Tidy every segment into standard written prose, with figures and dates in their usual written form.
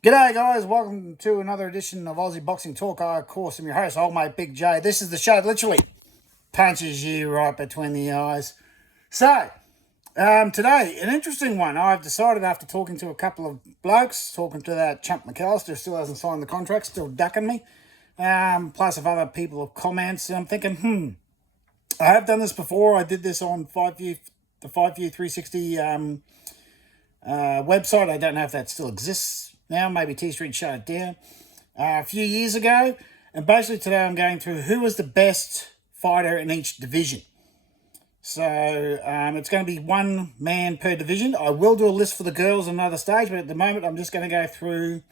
G'day guys, welcome to another edition of Aussie Boxing Talk. I, of course, am your host, old mate Big J. This is the show that literally punches you right between the eyes. So, today, an interesting one. I've decided after talking to a couple of blokes, talking to that chump McAllister, still hasn't signed the contract, still ducking me, plus if other people have comments, I'm thinking, I have done this before. I did this on the 5-View 360 website. I don't know if that still exists now. Maybe T Street shut it down a few years ago. And basically today I'm going through who was the best fighter in each division. So it's going to be one man per division. I will do a list for the girls on another stage, but at the moment I'm just going to go through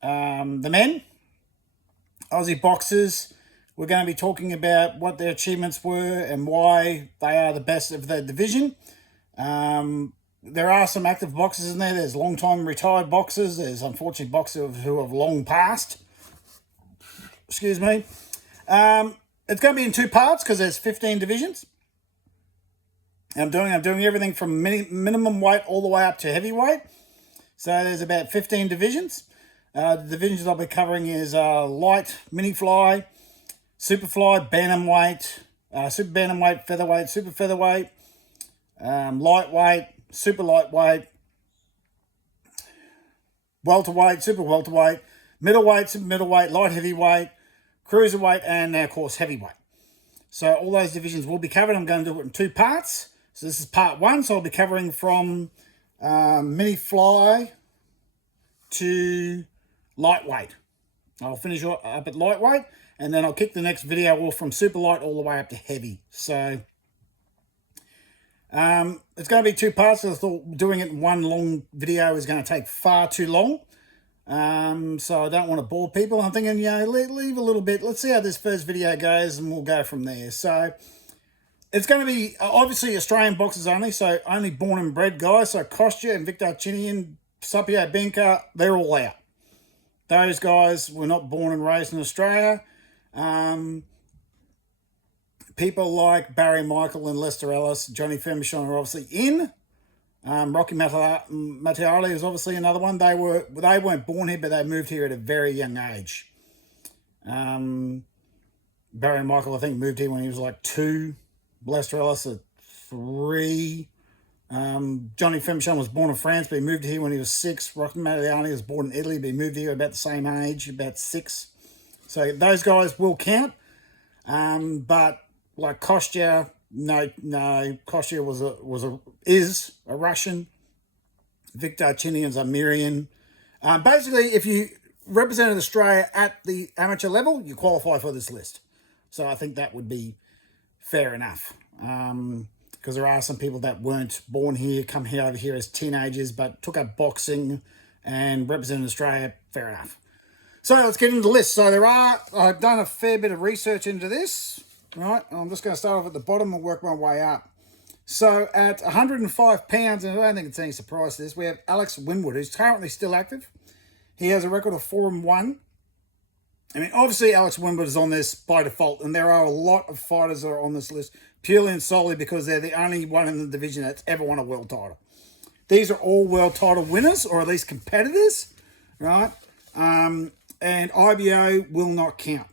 the men, Aussie boxers. We're going to be talking about what their achievements were and why they are the best of their division. There are some active boxers in there. There's long-time retired boxers. There's unfortunate boxers who have long passed. Excuse me. It's going to be in two parts because there's 15 divisions. I'm doing everything from minimum weight all the way up to heavyweight. So there's about 15 divisions. The divisions I'll be covering is light, mini fly, super fly, bantamweight, super bantamweight, featherweight, super featherweight, lightweight, super lightweight, welterweight, super welterweight, middleweight, super middleweight, light heavyweight, cruiserweight, and of course heavyweight. So all those divisions will be covered. I'm going to do it in two parts. So this is part one. So I'll be covering from mini fly to lightweight. I'll finish up at lightweight, and then I'll kick the next video off from super light all the way up to heavy. So it's going to be two parts. I thought doing it in one long video is going to take far too long. So I don't want to bore people. I'm thinking, leave a little bit. Let's see how this first video goes, and we'll go from there. So it's going to be obviously Australian boxers only, so only born and bred guys. So Kostya and Victor Chinian, Sapio Benka, they're all out. Those guys were not born and raised in Australia. People like Barry Michael and Lester Ellis, Johnny Fermichon are obviously in. Rocky Mattioli is obviously another one. They weren't born here, but they moved here at a very young age. Barry Michael, I think, moved here when he was like 2. Lester Ellis at 3. Johnny Fermichon was born in France, but he moved here when he was 6. Rocky Mattioli was born in Italy, but he moved here about the same age, about 6. So those guys will count. But like Kostya, no, Kostya is a Russian. Victor Chinian's Armenian. Basically, if you represented Australia at the amateur level, you qualify for this list. So I think that would be fair enough. Because there are some people that weren't born here, come here over here as teenagers, but took up boxing and represented Australia. Fair enough. So let's get into the list. So I've done a fair bit of research into this. Right, I'm just going to start off at the bottom and work my way up. So at 105 pounds, and I don't think it's any surprise to this, we have Alex Winwood, who's currently still active. He has a record of 4-1. I mean, obviously Alex Winwood is on this by default, and there are a lot of fighters that are on this list purely and solely because they're the only one in the division that's ever won a world title. These are all world title winners, or at least competitors, right? And IBO will not count.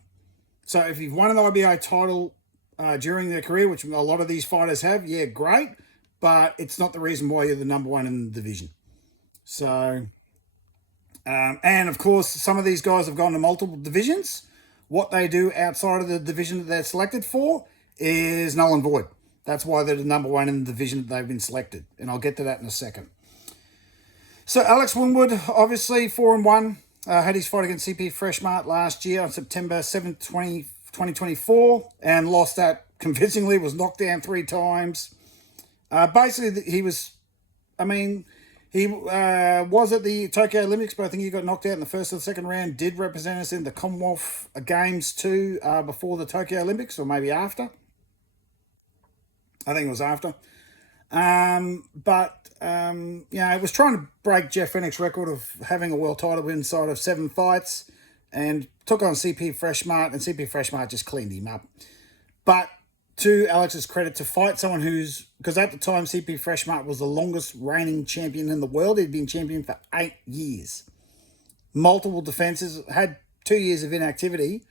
So if you've won an IBO title during their career, which a lot of these fighters have, yeah, great. But it's not the reason why you're the number one in the division. So, and of course, some of these guys have gone to multiple divisions. What they do outside of the division that they're selected for is null and void. That's why they're the number one in the division that they've been selected. And I'll get to that in a second. So Alex Winwood, obviously 4-1. Had his fight against CP Freshmart last year on September 7th, 2024, and lost that convincingly, was knocked down 3 times. Basically, he was at the Tokyo Olympics, but I think he got knocked out in the first or the second round, did represent us in the Commonwealth Games too, before the Tokyo Olympics, or maybe after. I think it was after. It was trying to break Jeff Fennick's record of having a world title inside of 7 fights, and took on CP Freshmart, and CP Freshmart just cleaned him up. But to Alex's credit, to fight someone because at the time CP Freshmart was the longest reigning champion in the world. He'd been champion for 8 years. multiple defenses, had 2 years of inactivity.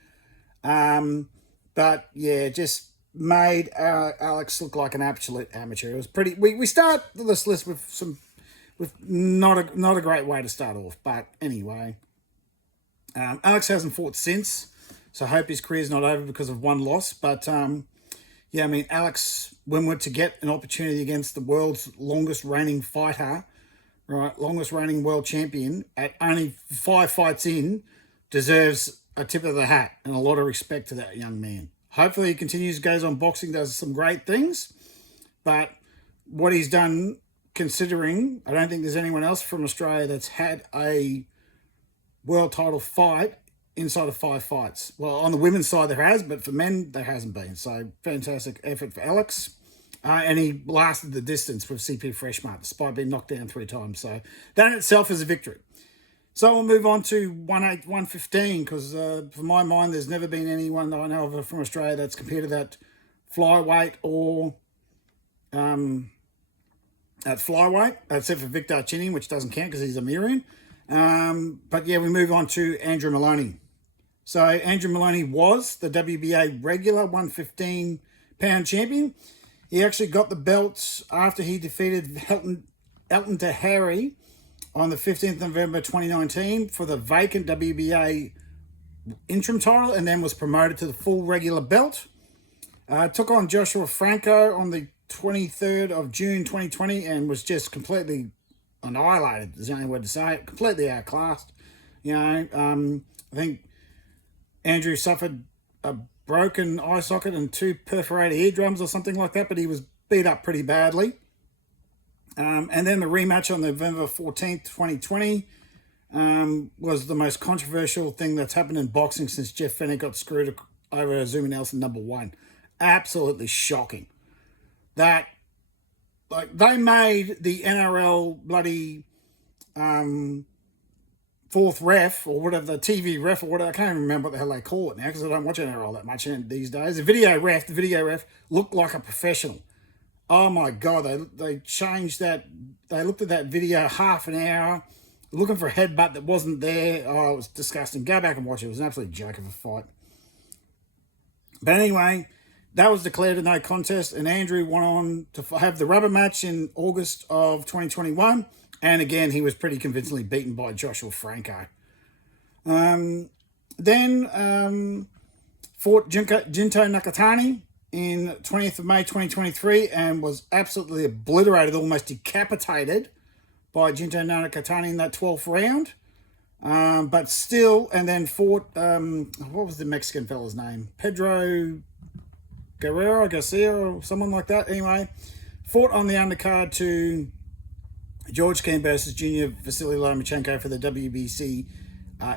But yeah, just made Alex look like an absolute amateur. It was pretty. We start this list with not a great way to start off. But anyway, Alex hasn't fought since, so I hope his career's not over because of one loss. But yeah, I mean, Alex, when we're to get an opportunity against the world's longest reigning fighter, right, longest reigning world champion at only 5 fights in, deserves a tip of the hat and a lot of respect to that young man. Hopefully he continues, goes on boxing, does some great things. But what he's done, considering, I don't think there's anyone else from Australia that's had a world title fight inside of 5 fights. Well, on the women's side there has, but for men there hasn't been. So fantastic effort for Alex. And he lasted the distance with CP Freshmart, despite being knocked down 3 times. So that in itself is a victory. So we'll move on to 115, because for my mind, there's never been anyone that I know of from Australia that's competed at flyweight or at flyweight, except for Victor Chinin, which doesn't count because he's a Miriam. But yeah, we move on to Andrew Maloney. So Andrew Maloney was the WBA regular 115-pound champion. He actually got the belt after he defeated Elton Tahari on the 15th of November 2019 for the vacant WBA interim title, and then was promoted to the full regular belt. Took on Joshua Franco on the 23rd of June 2020 and was just completely annihilated, is the only word to say it. Completely outclassed. You know, I think Andrew suffered a broken eye socket and 2 perforated eardrums or something like that, but he was beat up pretty badly. And then the rematch on November 14th, 2020 was the most controversial thing that's happened in boxing since Jeff Fenech got screwed over Azumi Nelson #1. Absolutely shocking. That, like, they made the NRL bloody fourth ref, or whatever, the TV ref, or whatever, I can't even remember what the hell they call it now, because I don't watch NRL that much these days. The video ref looked like a professional. Oh my God, they changed that. They looked at that video half an hour, looking for a headbutt that wasn't there. Oh, it was disgusting. Go back and watch it. It was an absolute joke of a fight. But anyway, that was declared a no contest, and Andrew went on to have the rubber match in August of 2021. And again, he was pretty convincingly beaten by Joshua Franco. Then fought Junto Nakatani in 20th of May 2023 and was absolutely obliterated, almost decapitated by Junto Nakatani in that 12th round. But still, and then fought, what was the Mexican fella's name? Pedro Garcia or someone like that. Anyway, fought on the undercard to George Kambosos Jr., Vasily Lomachenko for the WBC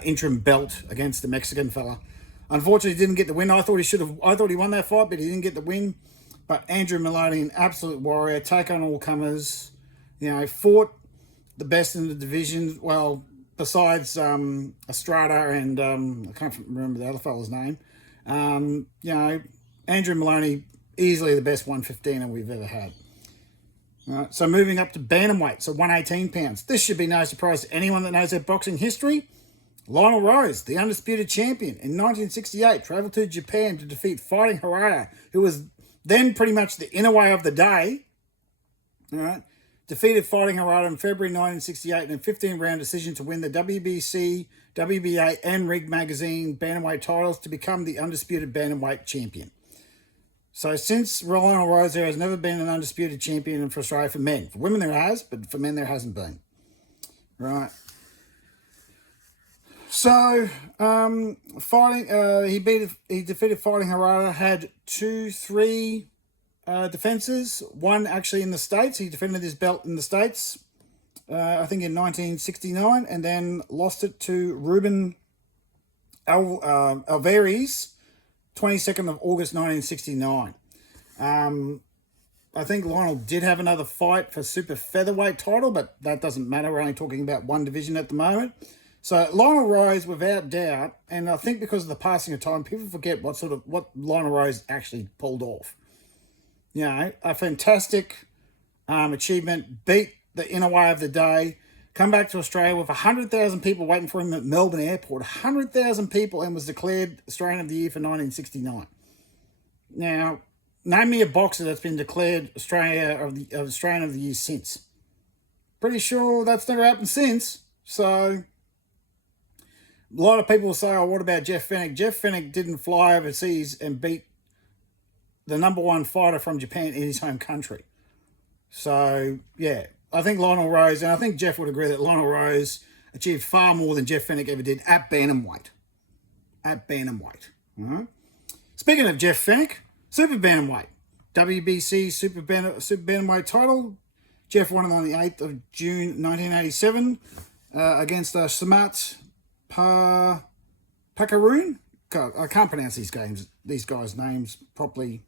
interim belt against the Mexican fella. Unfortunately, didn't get the win. I thought he won that fight, but he didn't get the win. But Andrew Maloney, an absolute warrior, take on all comers. You know, fought the best in the division. Well, besides Estrada and I can't remember the other fella's name. You know, Andrew Maloney, easily the best 115er we've ever had. All right, so moving up to bantamweight, so 118 pounds. This should be no surprise to anyone that knows their boxing history. Lionel Rose, the undisputed champion, in 1968, travelled to Japan to defeat Fighting Harada, who was then pretty much the Inoue of the day. All right, defeated Fighting Harada in February 1968 in a 15-round decision to win the WBC, WBA, and Ring Magazine bantamweight titles to become the undisputed bantamweight champion. So since Lionel Rose, there has never been an undisputed champion for Australia for men. For women there has, but for men there hasn't been. Right. So, he defeated Fighting Harada, had 3 defenses. One actually in the States. He defended his belt in the States, I think in 1969, and then lost it to Ruben Alvarez, 22nd of August 1969. I think Lionel did have another fight for super featherweight title, but that doesn't matter. We're only talking about one division at the moment. So Lionel Rose, without doubt, and I think because of the passing of time, people forget what Lionel Rose actually pulled off. You know, a fantastic achievement, beat the Inoue of the day, come back to Australia with 100,000 people waiting for him at Melbourne Airport. 100,000 people, and was declared Australian of the Year for 1969. Now, name me a boxer that's been declared Australian of the Year since. Pretty sure that's never happened since. So, a lot of people say, oh, what about Jeff Fenech? Jeff Fenech didn't fly overseas and beat the number one fighter from Japan in his home country. So, yeah, I think Lionel Rose, and I think Jeff would agree that Lionel Rose achieved far more than Jeff Fenech ever did at bantamweight. At bantamweight. Speaking of Jeff Fenech, super bantamweight. WBC super bantamweight title. Jeff won it on the 8th of June 1987 against Samat Pakaroon. God, I can't pronounce these guys' names properly.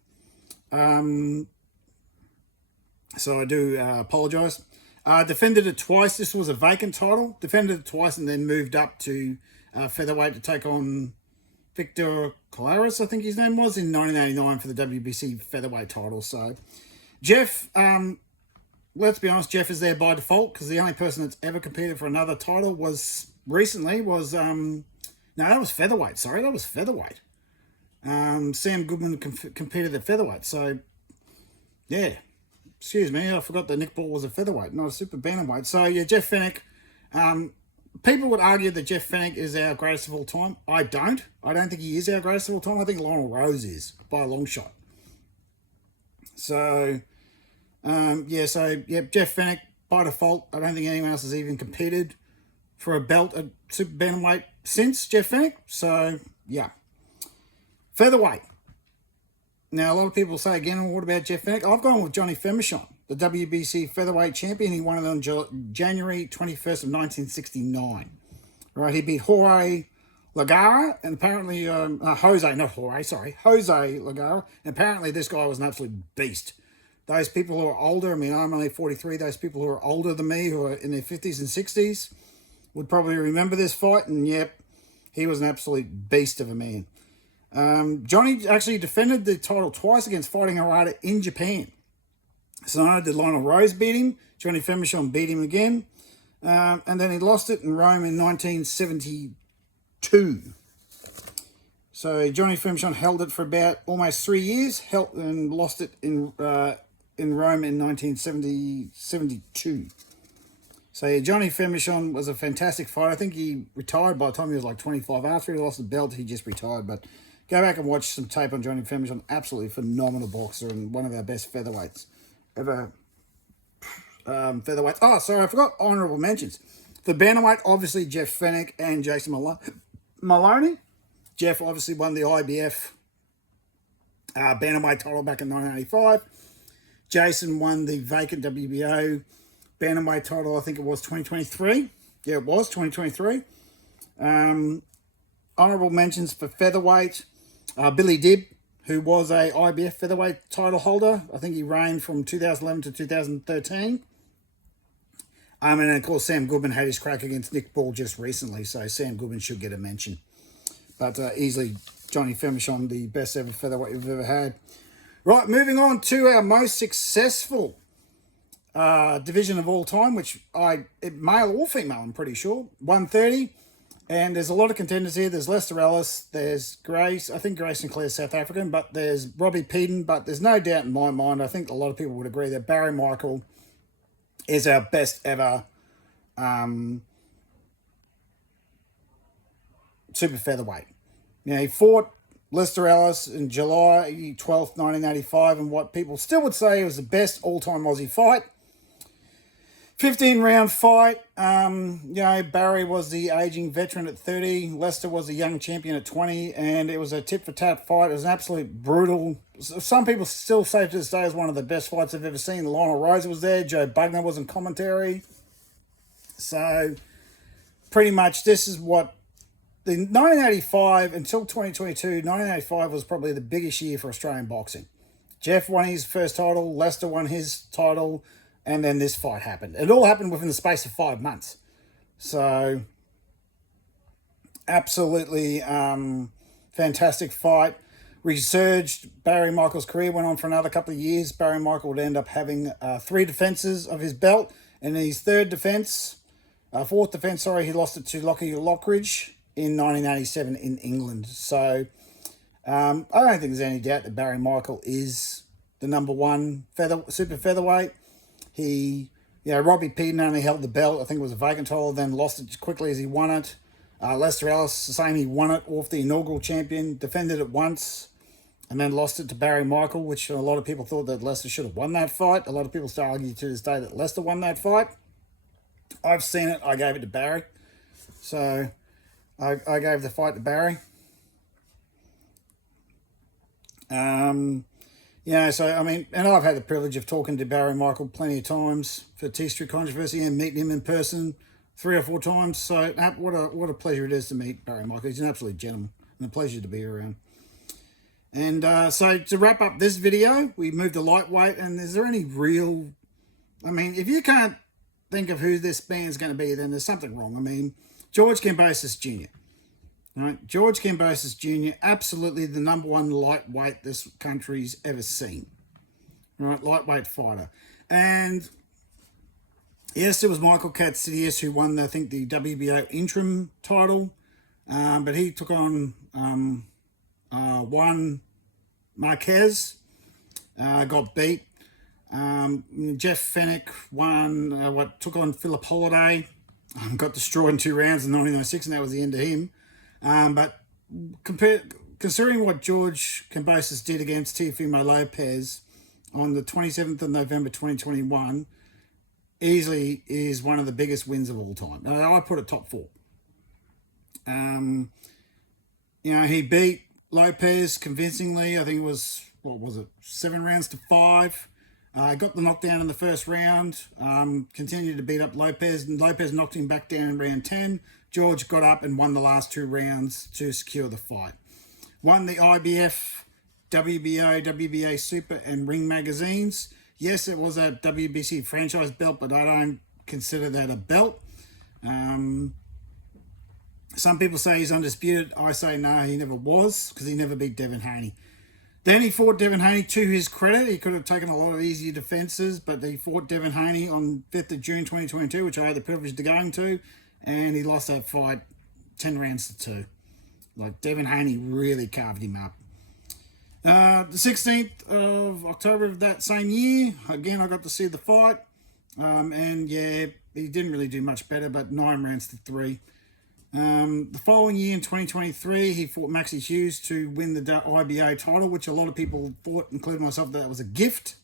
So I do apologise. Defended it twice. This was a vacant title. Defended it twice and then moved up to featherweight to take on Victor Colares, I think his name was, in 1989 for the WBC featherweight title. So Jeff, let's be honest, Jeff is there by default because the only person that's ever competed for another title was that was featherweight. Sorry, that was featherweight. Sam Goodman competed at featherweight. So, yeah. Excuse me, I forgot that Nick Ball was a featherweight, not a super bantamweight. So, yeah, Jeff Fenech. People would argue that Jeff Fenech is our greatest of all time. I don't. I don't think he is our greatest of all time. I think Lionel Rose is, by a long shot. So, Jeff Fenech, by default, I don't think anyone else has even competed for a belt at super bantamweight since Jeff Fenech. So, yeah. Featherweight. Now, a lot of people say, again, well, what about Jeff Fenech? I've gone with Johnny Femichon, the WBC featherweight champion. He won it on January 21st of 1969. Right, he beat Jorge Lagara, and apparently, Jose Lagara, and apparently this guy was an absolute beast. Those people who are older, I mean, I'm only 43, those people who are older than me, who are in their 50s and 60s, would probably remember this fight, and yep, he was an absolute beast of a man. Johnny actually defended the title twice against Fighting Harada in Japan. So not only did Lionel Rose beat him, Johnny Femichon beat him again, and then he lost it in Rome in 1972. So Johnny Femichon held it for about almost 3 years, and lost it in Rome in 1972. So yeah, Johnny Femichon was a fantastic fighter. I think he retired by the time he was like 25. After he lost the belt, he just retired. But go back and watch some tape on Johnny Femichon. Absolutely phenomenal boxer and one of our best featherweights ever. Featherweights. Oh, sorry, I forgot honourable mentions. For bantamweight, obviously Jeff Fenech and Jason Maloney. Jeff obviously won the IBF bantamweight title back in 1985. Jason won the vacant WBO bantamweight title, I think it was 2023. Yeah, it was 2023. Honourable mentions for featherweight. Billy Dibb, who was a IBF featherweight title holder. I think he reigned from 2011 to 2013. And of course, Sam Goodman had his crack against Nick Ball just recently, so Sam Goodman should get a mention. But easily, Johnny Femichon, the best ever featherweight we've ever had. Right, moving on to our most successful division of all time, which male or female, I'm pretty sure, 130. And there's a lot of contenders here. There's Lester Ellis, there's Grace. I think Grace Sinclair's South African, but there's Robbie Peden. But there's no doubt in my mind, I think a lot of people would agree that Barry Michael is our best ever super featherweight. Now, he fought Lester Ellis in July 12th, 1985, and what people still would say was the best all-time Aussie fight. 15-round fight. Barry was the aging veteran at 30. Lester was a young champion at 20, and it was a tit-for-tat fight. It was an absolute brutal. Some people still say to this day it's one of the best fights I've ever seen. Lionel Rose was there. Joe Bugner was in commentary. So, pretty much this is what the 1985 until 2022, 1985 was probably the biggest year for Australian boxing. Jeff won his first title, Lester won his title, and then this fight happened. It all happened within the space of 5 months. So, absolutely fantastic fight. Resurged Barry Michael's career, went on for another couple of years. Barry Michael would end up having 3 defenses of his belt. And in his third defense, Fourth defence, sorry, he lost it to Lockie Lockridge in 1987 in England. So I don't think there's any doubt that Barry Michael is the number one super featherweight. Robbie Peden only held the belt. I think it was a vacant title, then lost it as quickly as he won it. Lester Ellis, the same, he won it off the inaugural champion, defended it once, and then lost it to Barry Michael, which a lot of people thought that Lester should have won that fight. A lot of people still argue to this day that Lester won that fight. I've seen it. I gave it to Barry. So I gave the fight to Barry. So, I mean, and I've had the privilege of talking to Barry Michael plenty of times for T-Street Controversy and meeting him in person 3 or 4 times. So what a pleasure it is to meet Barry Michael. He's an absolute gentleman and a pleasure to be around. And so to wrap up this video, we moved to lightweight. And is there any real... I mean, if you can't think of who this band's going to be, then there's something wrong. I mean, George Kambosos Jr., right? George Kambosos Jr., absolutely the number one lightweight this country's ever seen, right? Lightweight fighter. And yes, it was Michael Katsidias who won, I think, the WBO interim title, but he took on Juan Marquez, got beat. Jeff Fenech won, took on Philip Holiday, got destroyed in 2 rounds in 1906, and that was the end of him. But considering what George Kambosos did against Teofimo Lopez on the 27th of November 2021, easily is one of the biggest wins of all time. I put it top 4. He beat Lopez convincingly. I think it was, 7 rounds to 5. Got the knockdown in the first round, continued to beat up Lopez, and Lopez knocked him back down in round 10. George got up and won the last 2 rounds to secure the fight. Won the IBF, WBO, WBA Super, and Ring magazines. Yes, it was a WBC franchise belt, but I don't consider that a belt. Some people say he's undisputed. I say no, he never was, because he never beat Devin Haney. Then he fought Devin Haney. To his credit, he could have taken a lot of easier defenses, but he fought Devin Haney on 5th of June 2022, which I had the privilege of going to, and he lost that fight 10 rounds to 2. Like, Devin Haney really carved him up. The 16th of October of that same year, again, I got to see the fight, and yeah, he didn't really do much better, but 9 rounds to 3. The following year in 2023, he fought Maxie Hughes to win the IBA title, which a lot of people thought, including myself, that was a gift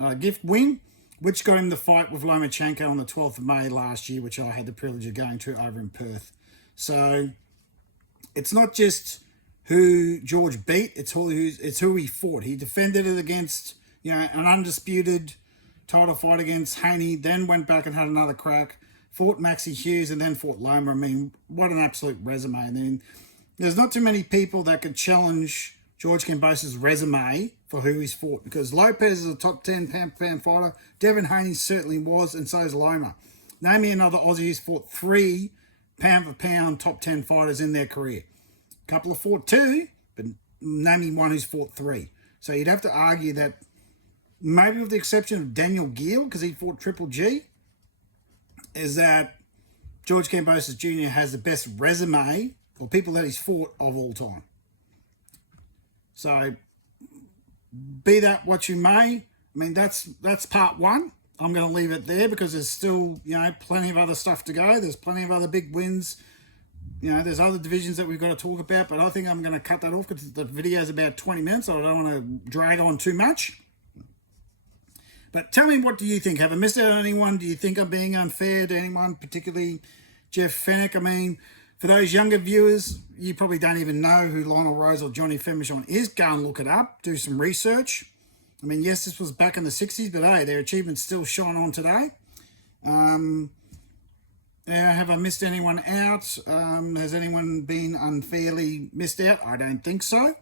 win, which got him the fight with Lomachenko on the 12th of May last year, which I had the privilege of going to over in Perth. So it's not just who George beat, it's who he fought. He defended it against, an undisputed title fight against Haney, then went back and had another crack, fought Maxie Hughes, and then fought Loma. I mean, what an absolute resume. I mean, there's not too many people that could challenge George Kambosos' resume for who he's fought, because Lopez is a top 10 pound-for-pound fighter. Devin Haney certainly was, and so is Loma. Name me another Aussie who's fought 3 pound-for-pound top 10 fighters in their career. A couple have fought 2, but name me one who's fought 3. So you'd have to argue that, maybe with the exception of Daniel Gill, because he fought Triple G, is that George Kambosos Jr. has the best resume for people that he's fought of all time. So, be that what you may, I mean, that's part 1. I'm going to leave it there because there's still, plenty of other stuff to go. There's plenty of other big wins. There's other divisions that we've got to talk about, but I think I'm going to cut that off because the video is about 20 minutes, so I don't want to drag on too much. But tell me, what do you think? Have I missed out on anyone? Do you think I'm being unfair to anyone, particularly Jeff Fenech? I mean, for those younger viewers, you probably don't even know who Lionel Rose or Johnny Femichon is. Go and look it up. Do some research. I mean, yes, this was back in the 60s, but hey, their achievements still shine on today. Have I missed anyone out? Has anyone been unfairly missed out? I don't think so.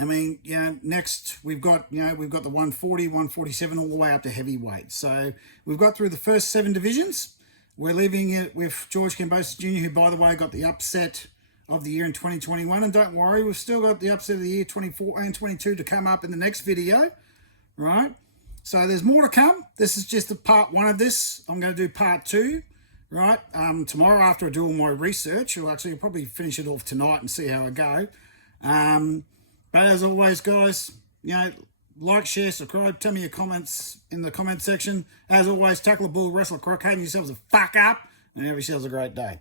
I mean, next we've got the 140, 147 all the way up to heavyweight. So we've got through the first 7 divisions. We're leaving it with George Kambosos Jr., who, by the way, got the upset of the year in 2021. And don't worry, we've still got the upset of the year 24 and 22 to come up in the next video, right? So there's more to come. This is just a part 1 of this. I'm going to do part 2, right? Tomorrow after I do all my research, or actually I'll probably finish it off tonight and see how I go. But as always, guys, like, share, subscribe. Tell me your comments in the comment section. As always, tackle a bull, wrestle a crook, hating yourselves a fuck up, and have yourselves a great day.